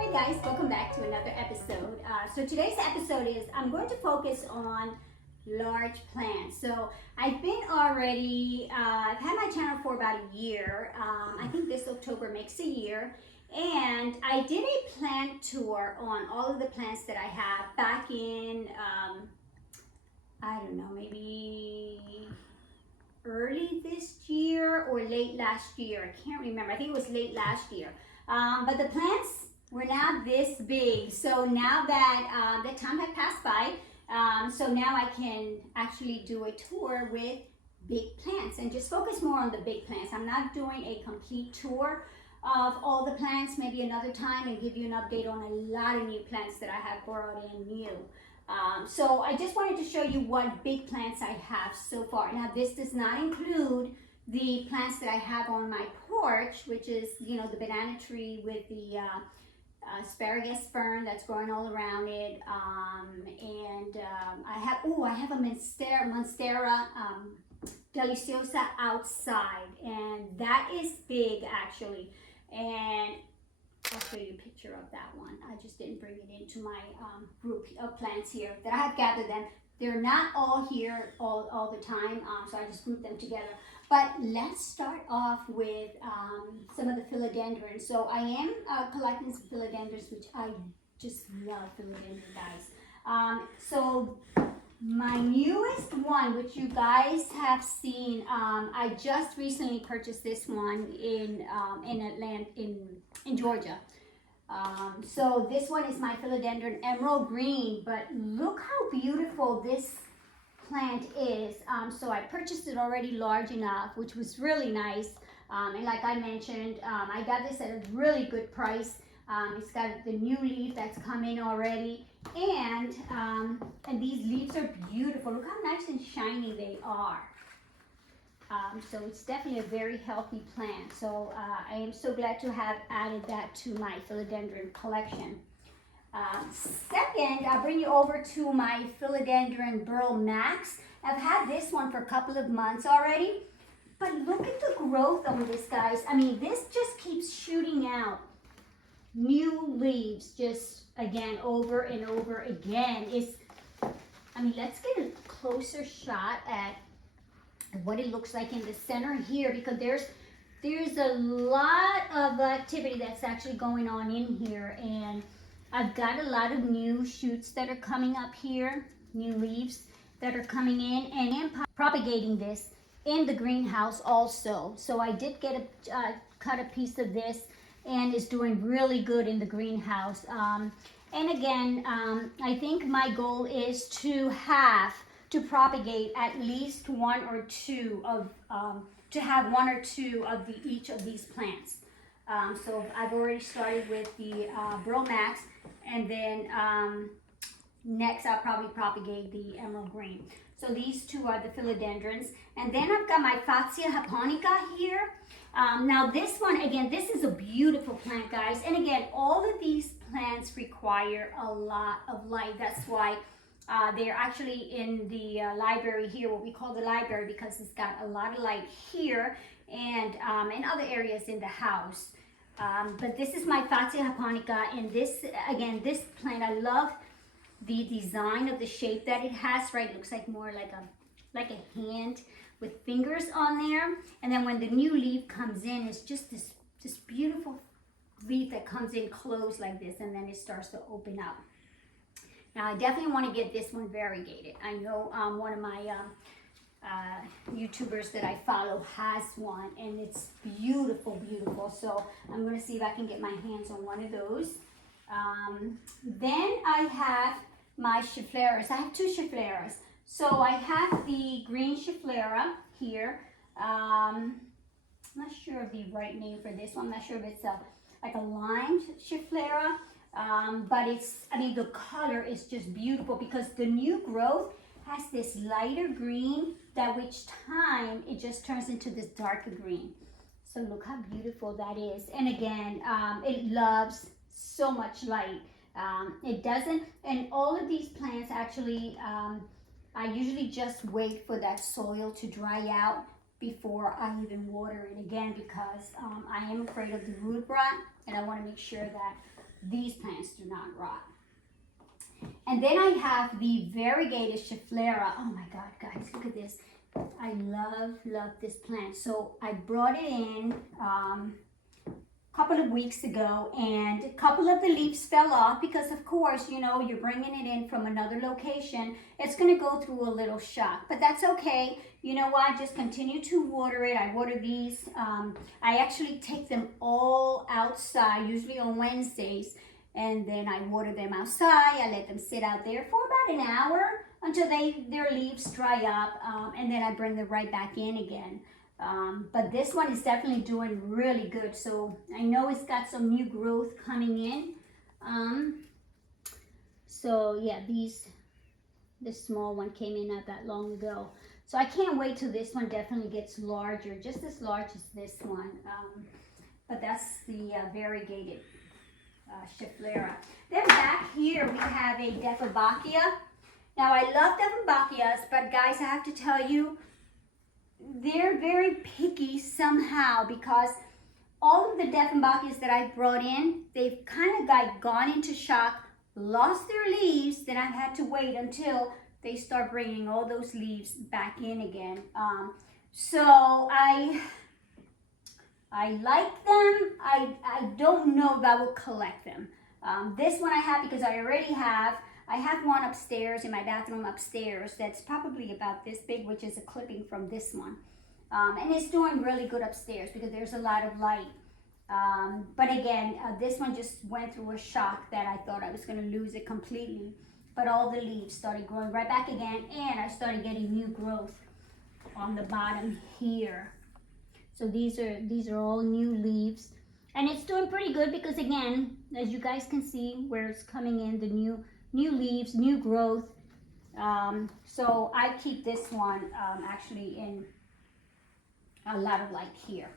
Hi guys, welcome back to another episode. So today's episode is I'm going to focus on large plants. So I've been already, I've had my channel for about a year. I think this October makes a year. And I did a plant tour on all of the plants that I have back in, I don't know, maybe early this year or late last year. I can't remember. I think it was late last year. But the plants were now this big. So now that the time had passed by, so now I can actually do a tour with big plants and just focus more on the big plants. I'm not doing a complete tour of all the plants, maybe another time, and give you an update on a lot of new plants that I have brought in new. So I just wanted to show you what big plants I have so far. Now this does not include the plants that I have on my porch, which is, you know, the banana tree with the asparagus fern that's growing all around it. I have a Monstera deliciosa outside, and that is big actually. And I'll show you a picture of that one. I just didn't bring it into my group of plants here that I have gathered them. They're not all here all the time, so I just grouped them together. But let's start off with some of the philodendrons. So I am collecting some philodendrons, which I just love philodendron, guys. So my newest one, which you guys have seen, I just recently purchased this one in Atlanta, in Georgia. So this one is my philodendron emerald green, but look how beautiful this plant is. So I purchased it already large enough, which was really nice. And like I mentioned, I got this at a really good price. It's got the new leaf that's come in already, and these leaves are beautiful. Look how nice and shiny they are. So it's definitely a very healthy plant. So I am so glad to have added that to my philodendron collection. Second, I'll bring you over to my Philodendron Burl Max. I've had this one for a couple of months already, but look at the growth on this, guys. I mean, this just keeps shooting out new leaves, just again, over and over again. Let's get a closer shot at what it looks like in the center here, because there's a lot of activity that's actually going on in here, and I've got a lot of new shoots that are coming up here, new leaves that are coming in, and I'm propagating this in the greenhouse also. So I did get cut a piece of this, and it's doing really good in the greenhouse. And again, I think my goal is to propagate at least one or two of, to have one or two of each of these plants. So I've already started with the Burl Max, and then next I'll probably propagate the emerald green. So these two are the philodendrons, and then I've got my Fatsia japonica here. Now this one, again, this is a beautiful plant, guys, and again, all of these plants require a lot of light. That's why they're actually in the library here, what we call the library, because it's got a lot of light here and in other areas in the house. But this is my Fatsia japonica, and this, again, this plant, I love the design of the shape that it has, right? It looks like more like a hand with fingers on there. And then when the new leaf comes in, it's just this beautiful leaf that comes in closed like this, and then it starts to open up. Now I definitely want to get this one variegated. I know one of my YouTubers that I follow has one, and it's beautiful, beautiful. So I'm going to see if I can get my hands on one of those. Then I have my Chiffleras. I have two Chiffleras. So I have the green Chifflera here. I'm not sure of the right name for this one. I'm not sure if it's like a lime Chifflera. But the color is just beautiful, because the new growth has this lighter green that which time it just turns into this darker green. So look how beautiful that is. And again, it loves so much light. It doesn't, and all of these plants actually, I usually just wait for that soil to dry out before I even water it again, because I am afraid of the root rot, and I want to make sure that these plants do not rot. And then I have the Variegated Chifflera. Oh my God, guys, look at this. I love this plant. So I brought it in couple of weeks ago, and a couple of the leaves fell off because, of course, you know, you're bringing it in from another location. It's going to go through a little shock, but that's okay. You know what? Just continue to water it. I water these. I actually take them all outside, usually on Wednesdays, and then I water them outside. I let them sit out there for about an hour until their leaves dry up, and then I bring them right back in again. But this one is definitely doing really good. So I know it's got some new growth coming in. So yeah, this small one came in not that long ago. So I can't wait till this one definitely gets larger, just as large as this one. But that's the Variegated Chifflera. Then back here we have a Defobachia. Now I love Defobachias, but guys, I have to tell you, they're very picky somehow, because all of the Defobachas that I brought in, they've kind of gone into shock, lost their leaves, then I've had to wait until they start bringing all those leaves back in again. So I like them. I don't know if I will collect them. This one I have because I have one upstairs in my bathroom upstairs that's probably about this big, which is a clipping from this one. And it's doing really good upstairs because there's a lot of light. But again, this one just went through a shock that I thought I was going to lose it completely. But all the leaves started growing right back again, and I started getting new growth on the bottom here. So these are all new leaves. And it's doing pretty good because, again, as you guys can see where it's coming in, the new leaves, new growth. So I keep this one actually in a lot of light here.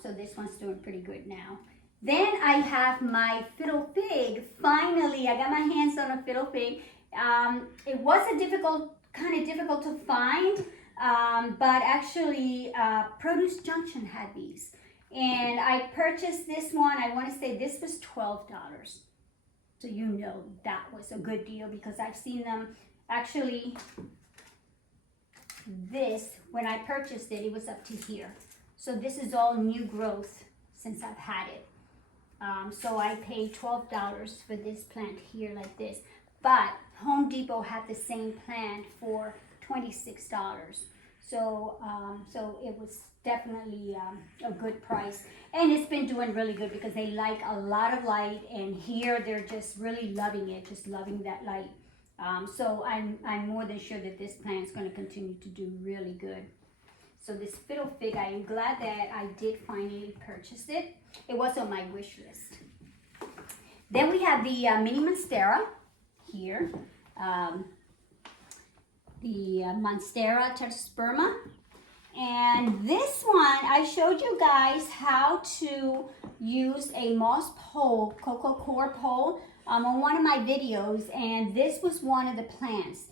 So this one's doing pretty good now. Then I have my Fiddle Fig. Finally, I got my hands on a Fiddle Fig. It was kind of difficult to find, but actually Produce Junction had these. And I purchased this one. I want to say this was $12. So you know that was a good deal because I've seen them actually, when I purchased it, it was up to here. So this is all new growth since I've had it. So I paid $12 for this plant here like this. But Home Depot had the same plant for $26. So it was definitely a good price. And it's been doing really good because they like a lot of light, and here they're just really loving it, just loving that light. So I'm more than sure that this plant is going to continue to do really good. So this Fiddle Fig, I am glad that I did finally purchase it. It was on my wish list. Then we have the mini Monstera here. The Monstera Sperma. And this one, I showed you guys how to use a moss pole, cocoa core pole, on one of my videos, and this was one of the plants.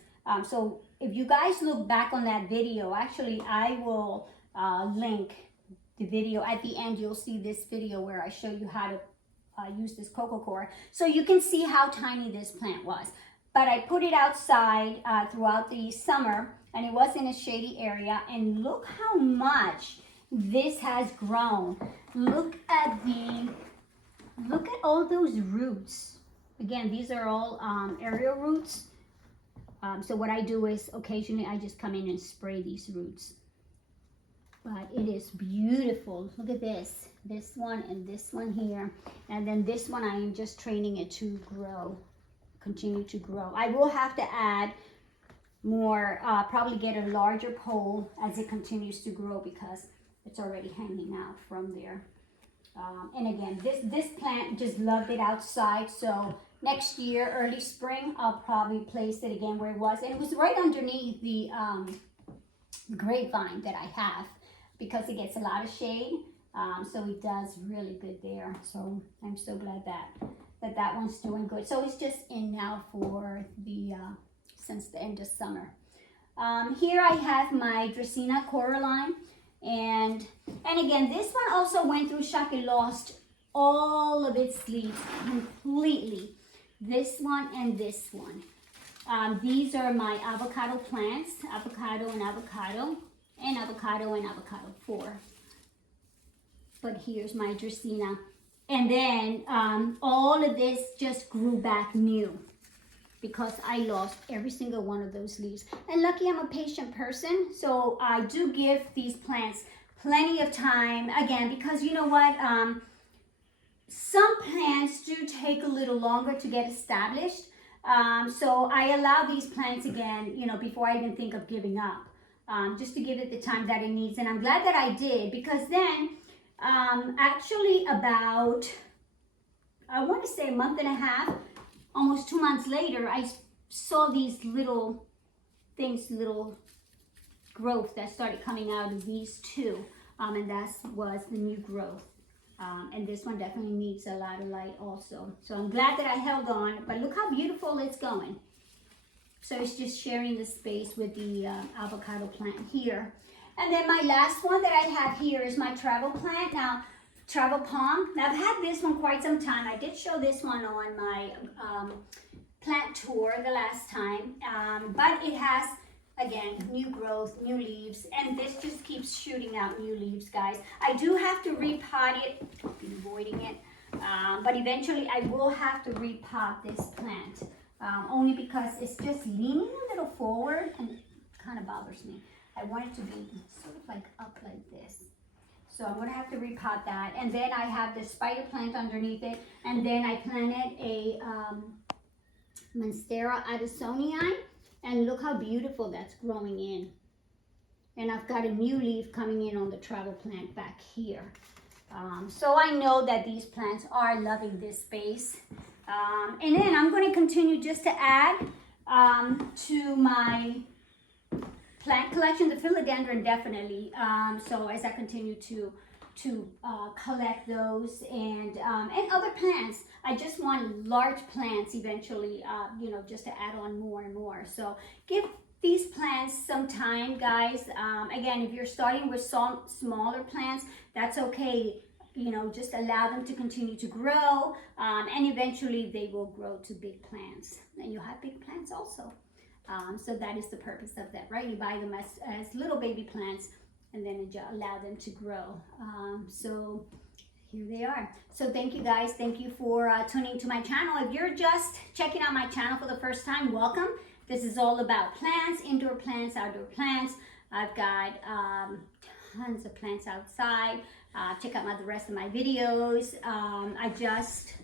So if you guys look back on that video, actually I will link the video at the end. You'll see this video where I show you how to use this cocoa core, so you can see how tiny this plant was. But I put it outside throughout the summer, and it was in a shady area, and look how much this has grown. Look at all those roots. Again, these are all aerial roots. So what I do is occasionally I just come in and spray these roots. But it is beautiful. Look at this one and this one here. And then this one I am just training it to grow, continue to grow. I will have to add more, probably get a larger pole as it continues to grow because it's already hanging out from there. And again, this plant just loved it outside. So next year, early spring, I'll probably place it again where it was. And it was right underneath the grapevine that I have because it gets a lot of shade. So it does really good there. So I'm so glad that one's doing good. So it's just in now for the, since the end of summer. Here I have my Dristina Coraline. And again, this one also went through shock. It lost all of its leaves completely. This one and this one. These are my avocado plants, avocado and avocado, and avocado and avocado 4. But here's my Dristina. And then all of this just grew back new because I lost every single one of those leaves. And lucky I'm a patient person, so I do give these plants plenty of time. Again, because you know what? Some plants do take a little longer to get established. So I allow these plants again, you know, before I even think of giving up, just to give it the time that it needs. And I'm glad that I did, because then actually about, I want to say a month and a half, almost 2 months later, I saw these little things, little growth that started coming out of these two. And that was the new growth. And this one definitely needs a lot of light also. So I'm glad that I held on, but look how beautiful it's going. So it's just sharing the space with the avocado plant here. And then my last one that I have here is my travel plant. Now, travel palm. Now, I've had this one quite some time. I did show this one on my plant tour the last time. But it has, again, new growth, new leaves, and this just keeps shooting out new leaves, guys. I do have to repot it, I've been avoiding it, but eventually I will have to repot this plant, only because it's just leaning a little forward and it kind of bothers me. I want it to be sort of like up like this. So I'm going to have to repot that. And then I have the spider plant underneath it, and then I planted a Monstera Sperma. And look how beautiful that's growing in. And I've got a new leaf coming in on the travel plant back here. So I know that these plants are loving this space. And then I'm going to continue just to add to my plant collection, the Philodendron definitely. So as I continue to collect those and other plants. I just want large plants eventually, you know, just to add on more and more. So give these plants some time, guys. Again, if you're starting with some smaller plants, that's okay. You know, just allow them to continue to grow, and eventually they will grow to big plants. And you'll have big plants also. So that is the purpose of that, right? You buy them as little baby plants, and then allow them to grow. So here they are. So thank you guys. Thank you for tuning to my channel. If you're just checking out my channel for the first time, welcome. This is all about plants, indoor plants, outdoor plants. I've got tons of plants outside. Check out the rest of my videos. I just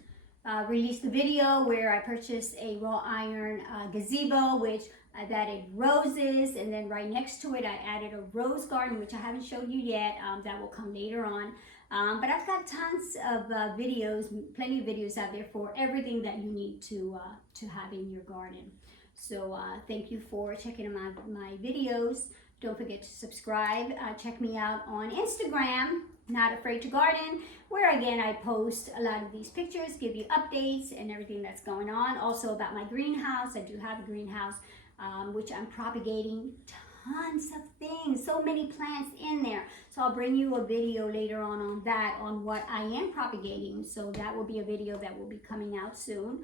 released a video where I purchased a raw iron gazebo, which I've added roses, and then right next to it I added a rose garden, which I haven't showed you yet. That will come later on. But I've got tons of videos, plenty of videos out there for everything that you need to have in your garden. So thank you for checking out my videos. Don't forget to subscribe. Check me out on Instagram, Not Afraid to Garden, where again I post a lot of these pictures, give you updates and everything that's going on. Also about my greenhouse. I do have a greenhouse, which I'm propagating tons of things, so many plants in there. So I'll bring you a video later on that, on what I am propagating. So that will be a video that will be coming out soon.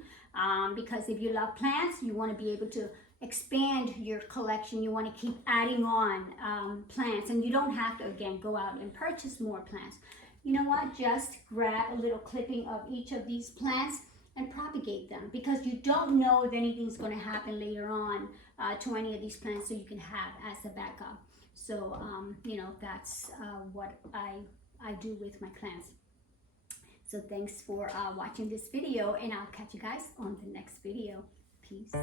Because if you love plants, you want to be able to expand your collection. You want to keep adding on plants, and you don't have to, again, go out and purchase more plants. You know what? Just grab a little clipping of each of these plants and propagate them, because you don't know if anything's going to happen later on to any of these plants, so you can have as a backup. So, you know, that's what I do with my plants. So thanks for watching this video, and I'll catch you guys on the next video. Peace.